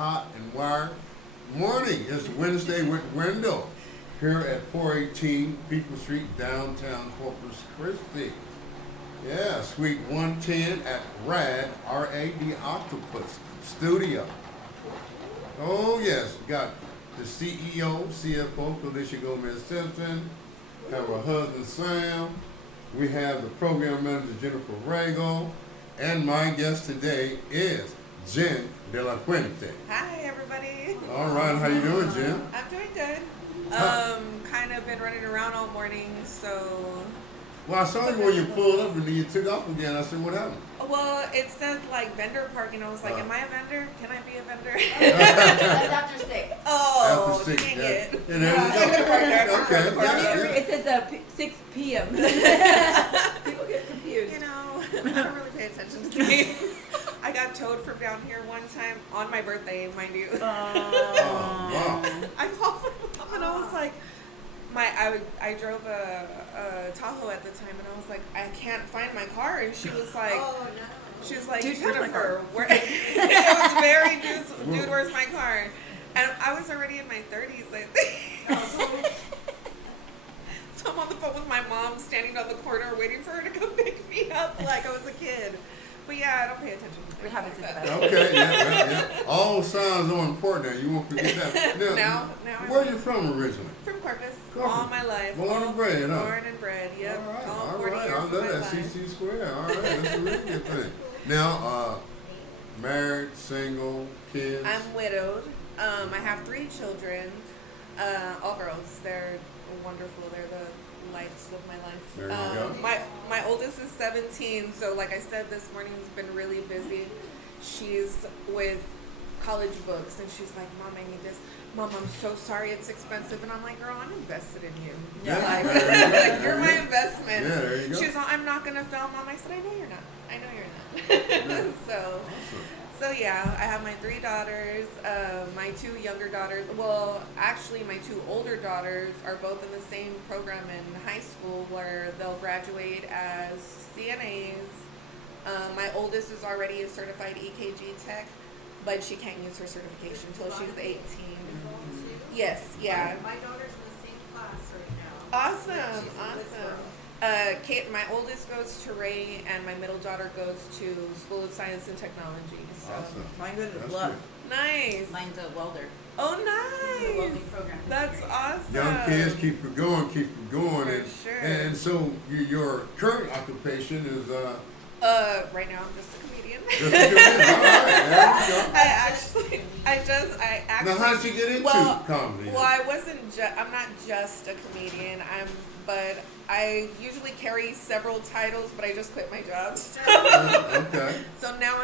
Hot and Wired. Morning. It's Wednesday with Wendell here at 418 People Street, downtown Corpus Christi. Yeah, Suite 110 at R.A.D. Octopus Studio. Oh, yes. Got the CEO, CFO, Felicia Gomez-Simpson. Have her husband, Sam. We have the program manager, Jennifer Rago. And my guest today is Jenn de la Fuente. Hi, everybody. All right, how you doing, Jen? I'm doing good. Kind of been running around all morning, so... Well, I saw you when you pulled up and then you took off again. I said, what happened? Well, it said, like, vendor parking. I was like, am I a vendor? Can I be a vendor? That's after 6. Oh, After 6, dang yeah. it. And there you go. Okay. No, it says 6 p.m. People get confused. You know, I don't really pay attention to things. I got towed from down here one time on my birthday, mind you. Oh, wow. I called my mom and I was like, I drove a Tahoe at the time, and I was like, I can't find my car, and she was like, she was like, Jennifer, where? It was very, dude, where's my car? And I was already in my 30s, I think. So I'm on the phone with my mom, standing on the corner, waiting for her to come pick me up like I was a kid. But yeah, I don't pay attention to things like that. Okay, yeah. All signs are important now. You won't forget that. Now where are you from originally? From Corpus. Corpus. All my life. Born and bred, huh? Born and bred, yep. All 40 right. years I of love my that. life. CC Square. All right. That's a really good thing. Now, married, single, kids? I'm widowed. I have 3 children. All girls. They're wonderful. They're the lights of my life. There you go. My oldest is 17, so like I said, this morning's been really busy. She's with college books, and she's like, Mom, I need this. Mom, I'm so sorry it's expensive. And I'm like, girl, I'm invested in you. Yeah. Like, you're my investment. Yeah, there you go. She's like, I'm not going to fail, Mom. I said, I know you're not. I know you're not. Yeah. So yeah, I have my 3 daughters, my 2 younger daughters. Well, actually, my 2 older daughters are both in the same program in high school where they'll graduate as CNAs. My oldest is already a certified EKG tech, but she can't use her certification until she's 18. Yes, yeah. My daughter's in the same class right now. Awesome. Kate, my oldest goes to Ray, and my middle daughter goes to School of Science and Technology. So. Awesome. Mine goes to That's Bluff. good. Nice. Mine's a welder. Oh, The nice. welding program. That's awesome. Young kids, keep it going. For sure. And so your current occupation is... Right now I'm just a comedian. Just a comedian. All right, there you go. I actually. Now, how did you get into comedy? Well, I'm not just a comedian. But I usually carry several titles, but I just quit my job. Okay. So now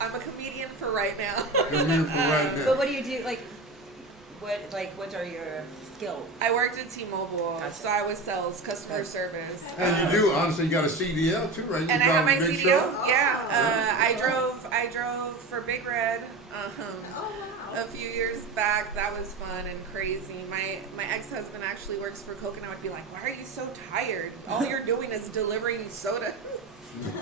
I'm a comedian for right now. Comedian for right now. But what do you do? What are your skills? I worked at T-Mobile, Gotcha. so I was sales, customer service. And you do, honestly, you got a CDL too, right? You And I drive have my a big CDL. show? Yeah. I drove for Big Red. A few years back. That was fun and crazy. My ex-husband actually works for Coke, and I would be like, why are you so tired? All you're doing is delivering soda.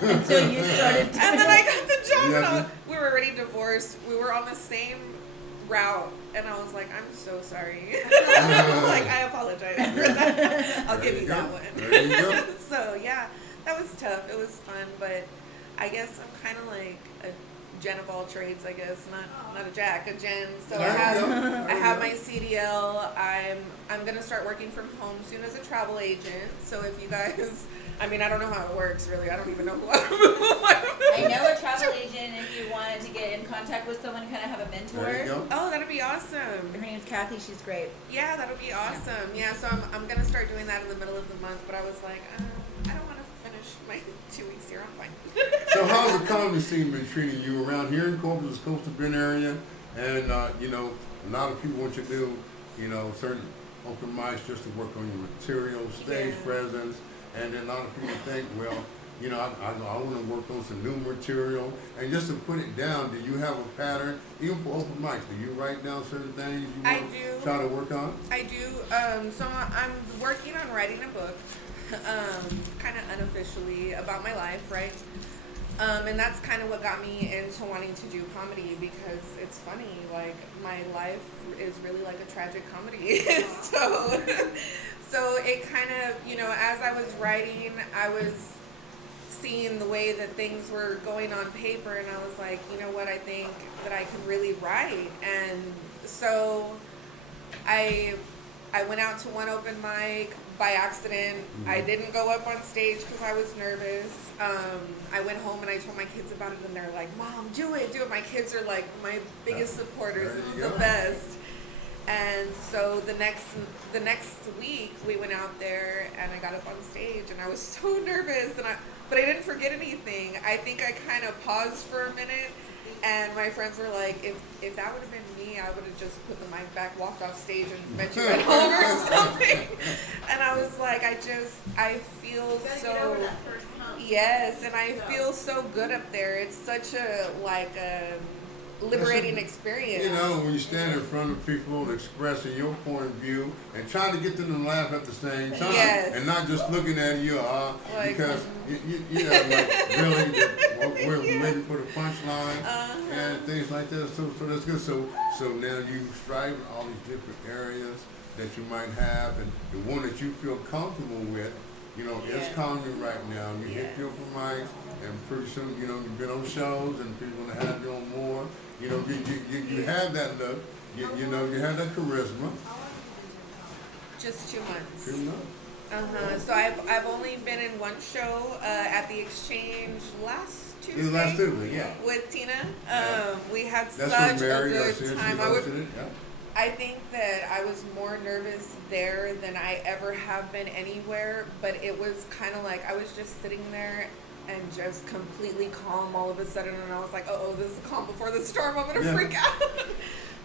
Until you started doing And then I got the job, Yeah. and we were already divorced. We were on the same route, and I was like, I'm so sorry. Like, I apologize for that. I'll give you that one. There you go. So, yeah, that was tough. It was fun, but I guess I'm kind of like a Jenn of all trades, I guess. Not a Jack, a Jenn. So There you go. I have my CDL. I'm gonna start working from home soon as a travel agent. So if you guys, I don't know how it works really. I don't even know who I know a travel agent if you wanted to get in contact with someone, kind of have a mentor. There you go. Oh, that'd be awesome. Her name's Kathy. She's great. Yeah, that'll be awesome. Yeah, so I'm gonna start doing that in the middle of the month. But I was like, I don't want to finish my 2 weeks here. I'm fine. So how's the comedy scene been treating you around here in Corpus, Coastal Bend area? And, a lot of people want you to do, certain open mics just to work on your material, stage presence. And then a lot of people think, well, I want to work on some new material. And just to put it down, do you have a pattern, even for open mics? Do you write down certain things you want to try to work on? I do. So I'm working on writing a book, kind of unofficially, about my life, right? And that's kind of what got me into wanting to do comedy, because it's funny. Like, my life is really like a tragic comedy. So it kind of, as I was writing, I was seeing the way that things were going on paper, and I was like, you know what, I think that I could really write. And so I went out to one open mic by accident. I didn't go up on stage because I was nervous. I went home and I told my kids about it, and they're like, Mom, do it. My kids are like my biggest supporters. It's the best. And so the next week we went out there and I got up on stage, and I was so nervous, but I didn't forget anything. I think I kind of paused for a minute, and my friends were like, if that would have been me, I would have just put the mic back, walked off stage, and met you at home or something. And I was like, I feel so, yes, and I feel so good up there. It's such a liberating experience. When you stand in front of people and expressing your point of view and trying to get them to laugh at the same time, and not just looking at you, because really, we're waiting for the punchline and things like that. So that's good. So now you strive in all these different areas that you might have, and the one that you feel comfortable with, is comedy right now. You hit the open mics, and pretty soon, you've been on shows, and people are going to have you on more. You have that look. You have that charisma. Just 2 months. 2 months. So I've only been in one show at the Exchange last Tuesday. Last Tuesday, yeah. With Tina. We had That's such Mary, a good time. I I think that I was more nervous there than I ever have been anywhere, but it was kind of like I was just sitting there and just completely calm all of a sudden, and I was like, oh, this is the calm before the storm, I'm gonna freak out.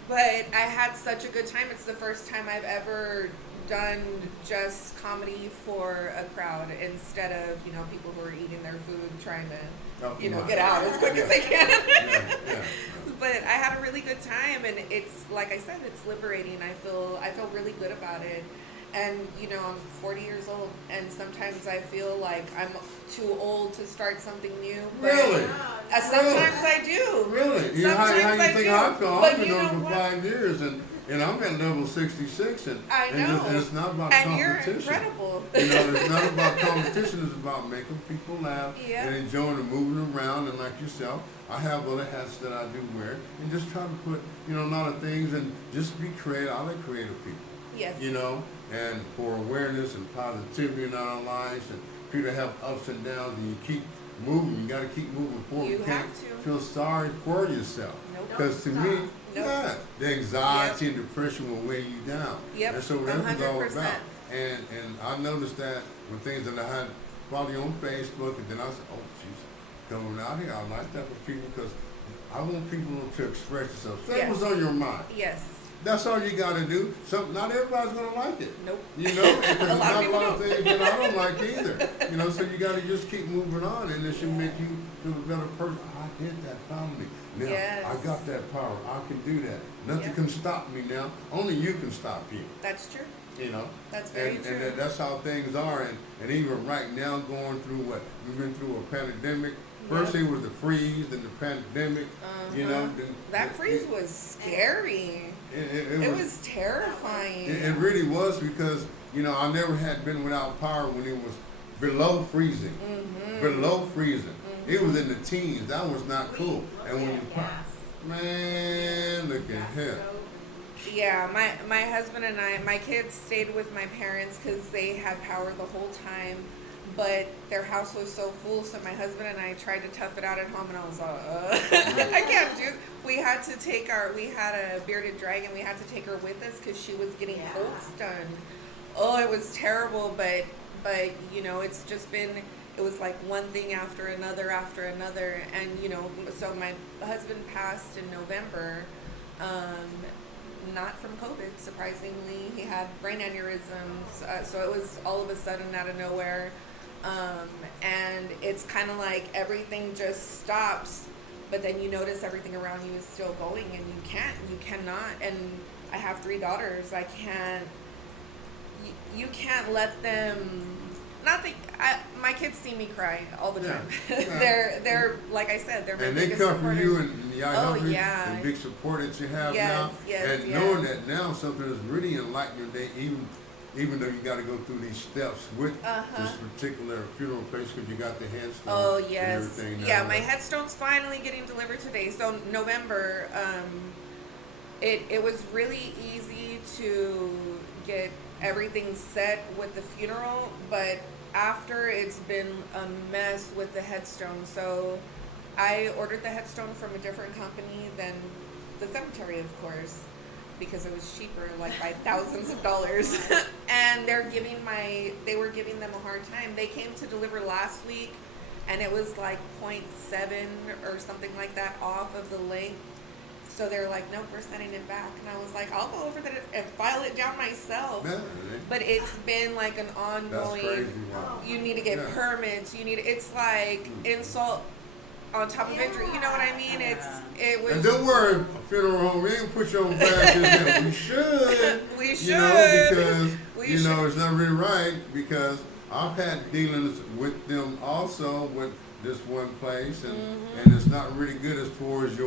But I had such a good time. It's the first time I've ever done just comedy for a crowd, instead of people who are eating their food trying to get out as quick as they can. But I had a really good time, and it's like I said, it's liberating. I feel really good about it. And I'm 40 years old, and sometimes I feel like I'm too old to start something new. But really? Sometimes I do. Really? Sometimes how you think I feel? I've been on for 5 years, and I'm at level 66, and I know. And it's not about and competition. You're incredible. It's not about competition. It's about making people laugh and enjoying and moving around. And like yourself, I have other hats that I do wear, and just try to put a lot of things, and just be creative. I like creative people. Yes. And for awareness and positivity in our lives, and people have ups and downs, and you keep moving. You got to keep moving forward. You can't feel sorry for yourself. Because to me, the anxiety and depression will weigh you down. Yep. And so that's what it's all 100%. about. And I noticed that when things that I had probably on Facebook, and then I said, oh, she's coming out here. I like that for people, because I want people to express themselves. Say what's on your mind. Yes. That's all you got to do. Not everybody's going to like it. Nope. And there's not a lot of things that I don't like either. So you got to just keep moving on, and it should make you feel a better person. I did that, found me. Now, I got that power. I can do that. Nothing can stop me now. Only you can stop you. That's true. That's very true. And that's how things are. And even right now, going through what? We've been through a pandemic. First thing was the freeze, then the pandemic. That freeze was scary. It was terrifying. It really was, because I never had been without power when it was below freezing. Below freezing. It was in the teens. That was not cool. And when man, look at him. Yeah, my husband and my kids stayed with my parents because they had power the whole time. But their house was so full, so my husband and I tried to tough it out at home, and I was like, I can't do. We had a bearded dragon. We had to take her with us because she was getting cold stunned. Oh, it was terrible, but it's just been. It was like one thing after another, and so my husband passed in November. Not from COVID, surprisingly. He had brain aneurysms, so it was all of a sudden out of nowhere. And it's kind of like everything just stops, but then you notice everything around you is still going, and you cannot. And I have 3 daughters. You can't let them, not the. My kids see me cry all the time. Yeah. They're like I said, they're my And they biggest come from supporters. you and the Yeah. the big support that you have Yes, now. yes, And yes. knowing that now something is really enlightening your day, even though you got to go through these steps with this particular funeral place because you got the headstone Oh and yes. everything. Yeah, now. my headstone's finally getting delivered today. So November, it was really easy to get everything set with the funeral, but after it's been a mess with the headstone. So I ordered the headstone from a different company than the cemetery, of course, because it was cheaper, like by thousands of dollars. And they were giving them a hard time. They came to deliver last week, and it was like 0.7 or something like that off of the length. So they're like, nope, we're sending it back. And I was like, I'll go over there and file it down myself. Yeah, But it's been like an ongoing. that's crazy. Wow. You need to get permits. It's like insult on top of injury. You know what I mean? It was. And don't worry, funeral home, we ain't put you on blast. We should. We should. You know, because We you should. know it's not really right because I've had dealings with them also with this one place, and it's not really good as far as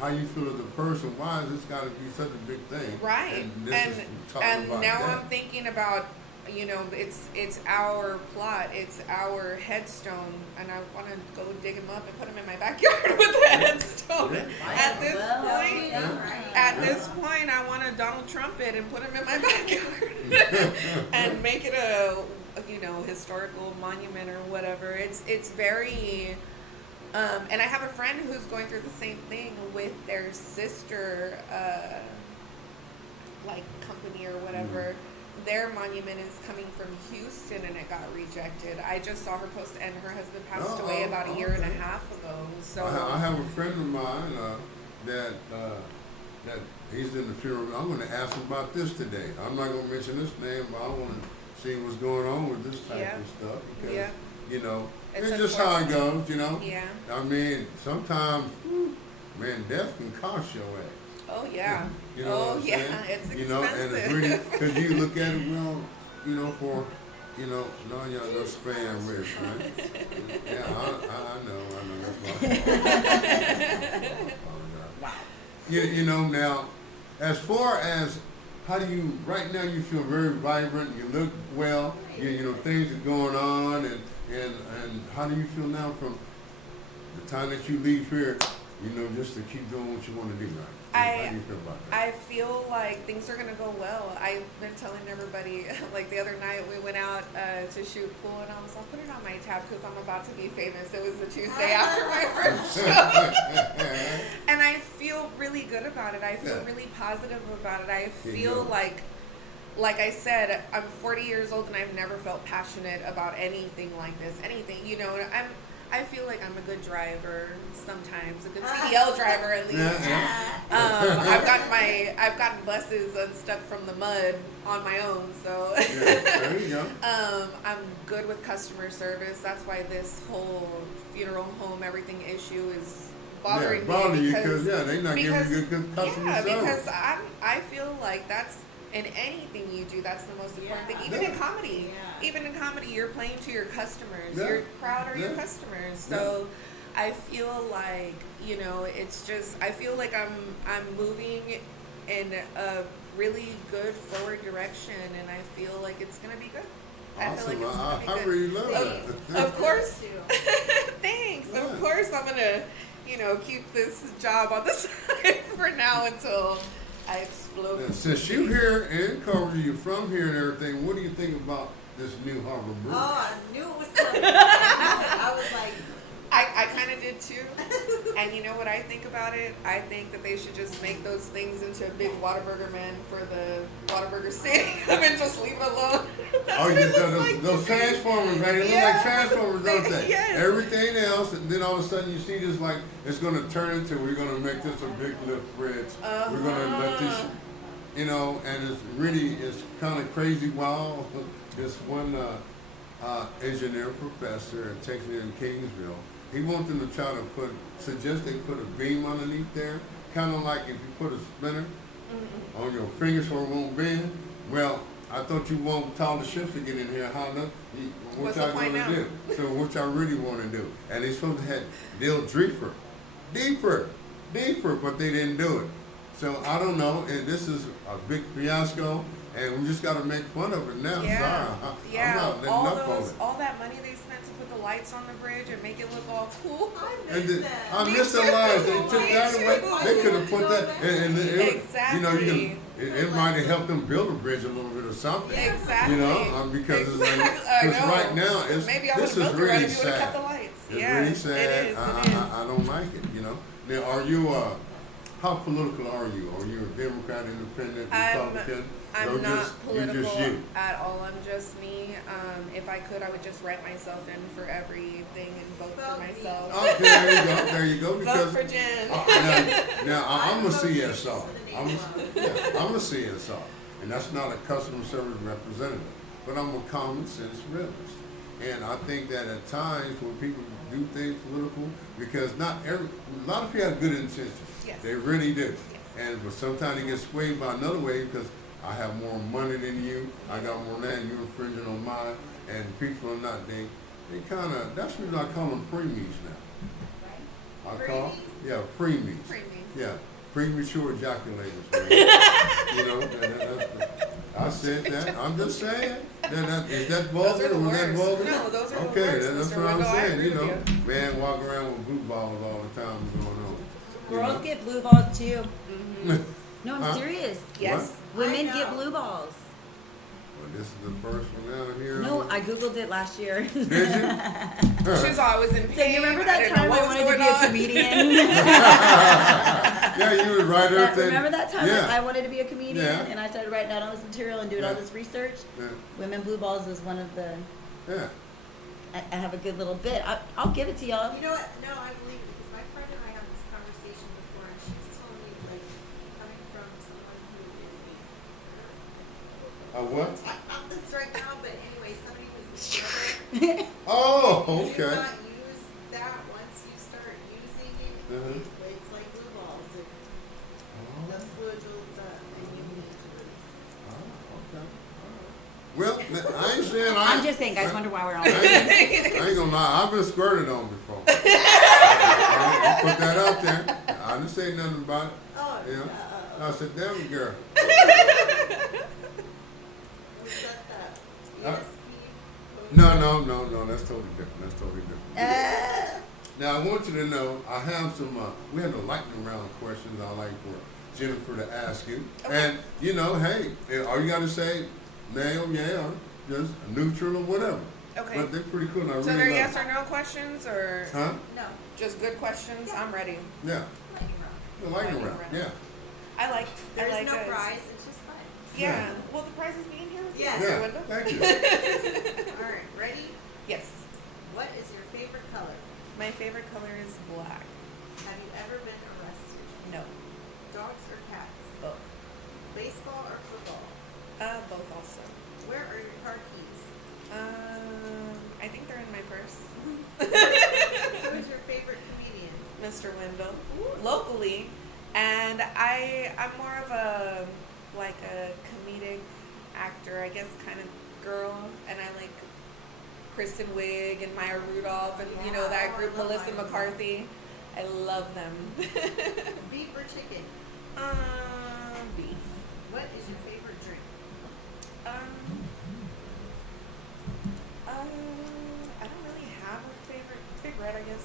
how you feel as a person. Why has this got to be such a big thing? Right. And, this And is talking about now that. I'm thinking about, it's our plot, it's our headstone, and I want to go dig them up and put them in my backyard with the headstone. Yeah. At this point, I want to Donald Trump it and put him in my backyard and make it a historical monument or whatever. It's very. And I have a friend who's going through the same thing with their sister, company or whatever. Their monument is coming from Houston and it got rejected. I just saw her post, and her husband passed away about a year and a half ago. So I have a friend of mine that he's in the funeral. I'm going to ask him about this today. I'm not going to mention this name, but I want to see what's going on with this type of stuff because it's just how it goes. Yeah. I mean, sometimes, man, death can cost your ass. Oh yeah. You know what I'm saying? It's expensive. And it's really because you look at it, for no, no spam risk, right? Yeah, I know, that's my wow. Now, as far as how do you, right now you feel very vibrant, you look well, things are going on, and how do you feel now from the time that you leave here, just to keep doing what you want to do, right? How do you feel about that? I feel like things are going to go well. I've been telling everybody, like the other night we went out to shoot pool, and I was like, put it on my tab because I'm about to be famous. It was the Tuesday after my first show. And I feel really good about it. I feel really positive about it. I feel like I said, I'm 40 years old and I've never felt passionate about anything like this. Anything, I feel like I'm a good driver sometimes, a good CDL driver at least. I've gotten buses unstuck from the mud on my own, so there you go. I'm good with customer service. That's why this whole funeral home everything issue is bothering me because they're not giving you good customer service. Yeah, because I feel like that's in anything you do, that's the most important thing. Even in comedy. Even in comedy, you're playing to your customers. Your crowd are your customers. So I feel like, it's just, I feel like I'm moving in a really good forward direction, and I feel like it's going to be good. Awesome. I feel like it's going to be good. I really love that. Of course. Thanks. Yeah. Of course I'm going to, keep this job on the side for now until I explode. Yeah, since you're here in Culver, you're from here and everything, what do you think about this new harbor bridge? Oh, I knew it was coming. I was like... I kind of did too. And you know what I think about it? I think that they should just make those things into a big Whataburger man for the Whataburger Stadium and just leave it alone. Those transformers, man. They look like transformers, don't they? Yes. Everything else, and then all of a sudden you see this like it's going to turn into, we're going to make this a big lift bridge. We're going to let this, and it's kind of crazy. Wow, this one engineer professor in Texas in Kingsville, he wants them to try to suggest they put a beam underneath there, kind of like if you put a splinter on your fingers so it won't bend. Well, I thought you want taller ships to get in here. How no? What What's y'all the point gonna now? do? So what y'all really want to do? And they supposed to have deal deeper, but they didn't do it. So I don't know. And this is a big fiasco, and we just got to make fun of it now. Yeah. Sorry, Yeah. I'm not letting all up on those, it. all that money they spent to put the lights on the bridge and make it look all cool. And then, I Me missed the too. lines. They took Me that away. too. They could have put that. And it, Exactly. you know, it might have helped them build a bridge a little bit or something. Exactly. You know, because it's like, I because know. right now Maybe I this would is have built it right really if you would have kept sad. the lights. It's Yeah, really sad. it is. I don't like it. You know. Now, are you how political are you? Are you a Democrat, Independent, Republican? I'm or not just, political You're just you. at all. I'm just me. If I could, I would just write myself in for everything and vote for myself. Okay, there you go. Vote Because for Jen. now I'm a CSR. I'm a CSR, and that's not a customer service representative, but I'm a common sense realist. And I think that at times when people do things political, because a lot of people have good intentions. Yes. They really do. But sometimes they get swayed by another way because I have more money than you, I got more land, you're infringing on mine, and people are not, they kind of, that's the reason I call them preemies now. I call, yeah, preemies. Yeah, premature ejaculators. Right? You know, I said that, I'm just saying. Is that vulgar or was that vulgar? No, those are okay, the worst. that's Mr. what I'm Wendell, I saying, agree you know. with Man walk around with blue balls all the time going on. Girls get blue balls too. Mm-hmm. No, I'm Huh? serious. Yes. Women get blue balls. Well, this is the first one out here. No, I googled it last year. Did you? She was always in pain. So you remember I that didn't time know I what was wanted to going be a on. comedian? Yeah, you would write everything. Remember that time Yeah. I wanted to be a comedian Yeah. and I started writing down all this material and doing all this research? Yeah. Women blue balls is one of the. Yeah. I have a good little bit. I'll give it to y'all. You know what? No, I believe it because my friend and I had this conversation before, and she's telling me like coming from someone who is A what? I found this right now, but anyway, somebody who's a struggle. Oh, Do okay. not use that. Once you start using it, it's like blue balls. The fluid builds up, and you need to release. Well, I ain't saying I'm just saying, guys, wonder why we're all. I ain't gonna lie, I've been squirted on before. I put that out there. I didn't say nothing about it. Oh, You know? I said, damn girl. Was that Uh, ESP? No, that's totally different. Now, I want you to know, I have some, we have a lightning round questions I like for Jennifer to ask you. Okay. And, you know, hey, all you got to say, nay or yeah, or just neutral or whatever. Okay. But they're pretty cool. I So really they're love yes or no questions or Huh? No. just good questions? I'm ready. Yeah. Lightning round. The lightning Lightning round. round. Yeah. I like There's I like no us. prize. It's just fun. Yeah. Yeah. Well, the prize is being here with Yes. you, Mr. Yeah. Wendell. Thank you. All right. Ready? Yes. What is your favorite color? My favorite color is black. Have you ever been arrested? No. Dogs or cats? Both. Baseball or football? Both also. Where are your car keys? I think they're in my purse. Who is your favorite comedian? Mr. Wendell. Locally. And I'm more of a comedic actor, I guess, kind of girl, and I like Kristen Wiig and Maya Rudolph and you know that group, I love Melissa Maya McCarthy. I love them. Beef or chicken? Beef. What is your favorite drink? I don't really have a favorite. Big Red, I guess.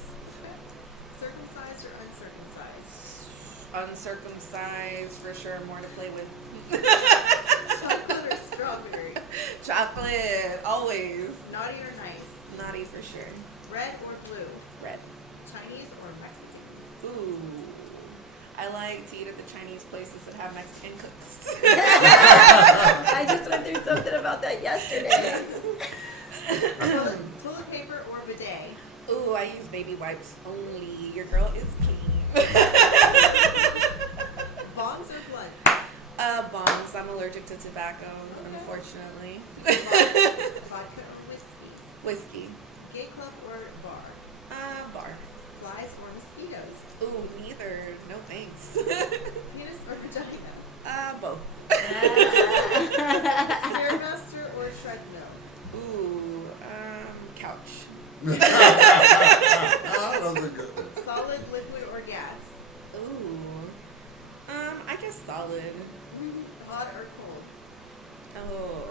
Circumcised or uncircumcised? Uncircumcised for sure. More to play with. Chocolate or strawberry? Chocolate, always. Naughty or nice? Naughty for sure. Red or blue? Red. Chinese or Mexican? Ooh. I like to eat at the Chinese places that have Mexican cooks. I just went through something about that yesterday. Toilet paper or bidet? Ooh, I use baby wipes only. Your girl is clean. Bongs or blunt? Bongs. I'm allergic to tobacco, unfortunately. Vodka or whiskey? Whiskey. Gay club or bar? Bar. Flies or mosquitoes? Ooh, neither. No thanks. Penis or vagina? Both. Cigarette Those are good ones. Solid, liquid, or gas? Ooh. I guess solid. Hot or cold? Oh,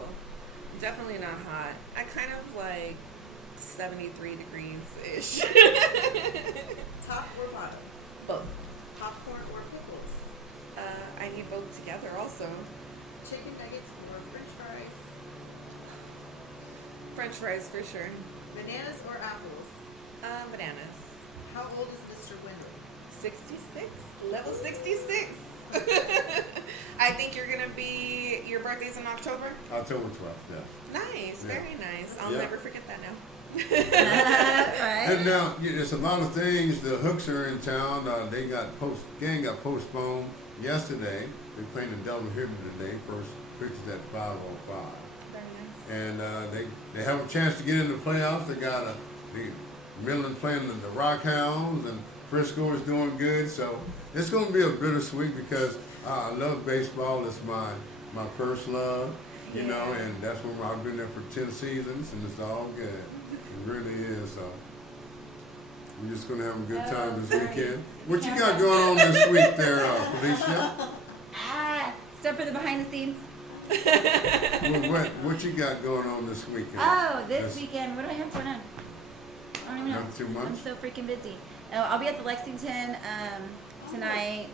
definitely not hot. I kind of like 73 degrees ish. Top or bottom? Both. Popcorn or pickles? I need both together also. Chicken nuggets or french fries? French fries for sure. Bananas or apples? Bananas. How old is Mr. Wendell? 66. Level 66. I think you're gonna be. Your birthday's in October. October 12th, yes. Nice, Yeah. very nice. I'll Yeah. never forget that now. Right. And now there's a lot of things. The Hooks are in town. Game got postponed yesterday. They're playing the double hitter today. First pitch is at 5:05. Very nice. And they have a chance to get into the playoffs. They got the Midland playing the Rock Hounds, and Frisco is doing good. So it's going to be a bittersweet because I love baseball. It's my first love, you know, and that's when I've been there for 10 seasons, and it's all good. It really is. So we're just going to have a good time this weekend. What you got going on this week there, Felicia? Stuff for the behind the scenes. What you got going on this weekend? Oh, this weekend. What do I have going on? I don't even know. Not too much? I'm so freaking busy. Oh, I'll be at the Lexington tonight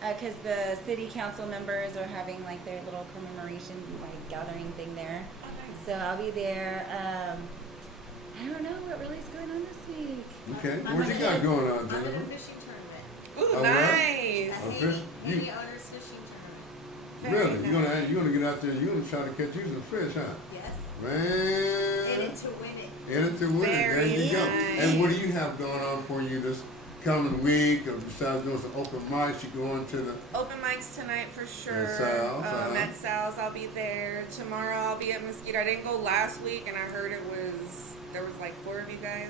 because the city council members are having like their little commemoration like gathering thing there. Oh, nice. So I'll be there. I don't know what really is going on this week. Okay. I'm What you gonna got head- going on, I'm in a Jennifer? fishing tournament. Ooh, Oh, nice. Oh, A fish? Haney Owners Fishing Tournament. Very Really? nice. You're gonna get out there and you're gonna try to catch you some fish, huh? Yes. Man. In it to win it. In it to win it. There Very you go. nice. And what do you have going on for you this coming week? Or besides doing some open mics, you going to the Open mics tonight for sure. At Sal's, At Sal's, I'll be there. Tomorrow, I'll be at Mosquito. I didn't go last week, and I heard there was like 4 of you guys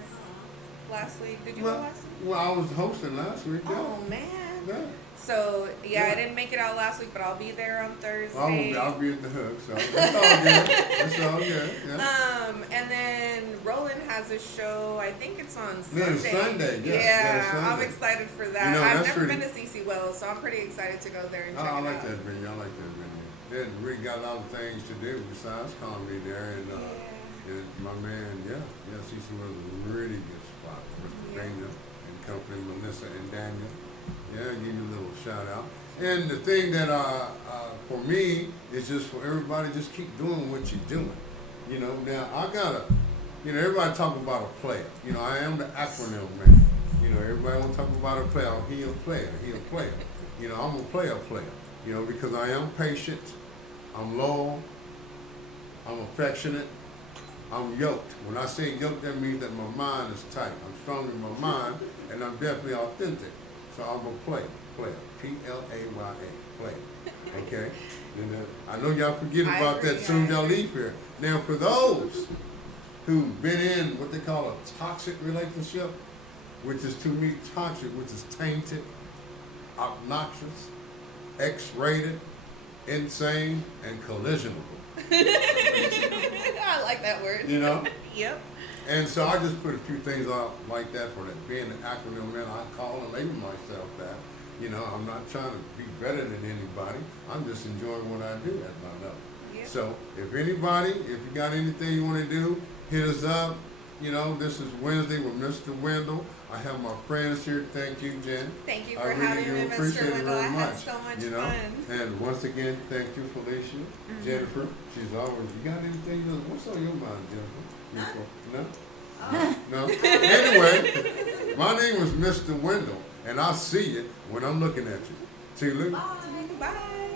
last week. Did you go last week? Well, I was hosting last week. Yeah. Oh man. Yeah. So yeah, Yeah. I didn't make it out last week, but I'll be there on Thursday. I'll be at the Hook, so that's all good. That's all good. Yeah. And then Roland has a show. I think it's on Yeah, Sunday. it's Sunday, yeah. Yeah, Yeah, it's I'm Sunday. excited for that. You know, I've that's never pretty- been to CC Wells, so I'm pretty excited to go there and check I it like out. that venue. I like that venue. They really got a lot of things to do besides comedy there, and my man, CC was a really good spot. Mr. Dana and company, Melissa and Daniel. Yeah, give you a little shout out. And the thing that for me is just for everybody, just keep doing what you're doing. You know, now I gotta, everybody talk about a player. I am the acronym man. Everybody want to talk about a player. Oh, he a player. He a player. I'm a player. Because I am patient. I'm loyal. I'm affectionate. I'm yoked. When I say yoked, that means that my mind is tight. I'm strong in my mind, and I'm definitely authentic. So I'm a player. P-L-A-Y-A, player. Okay? And I know y'all forget about that as soon as y'all leave here. Now, for those who've been in what they call a toxic relationship, which is to me toxic, which is tainted, obnoxious, X-rated, insane, and collisionable. I like that word. Yep. And so I just put a few things out like that for that. Being an acronym man, I call and label myself that. I'm not trying to be better than anybody. I'm just enjoying what I do at my level. Yep. So if you got anything you want to do, hit us up. This is Wednesday with Mr. Wendell. I have my friends here. Thank you, Jen. Thank you I for really having do me, appreciate Mr. it Wendell. I very had much, so much fun. And once again, thank you, Felicia. Jennifer, she's always, you got anything? What's on your mind, Jennifer? No? No? Anyway, my name is Mr. Wendell, and I'll see you when I'm looking at you. See you later. Bye.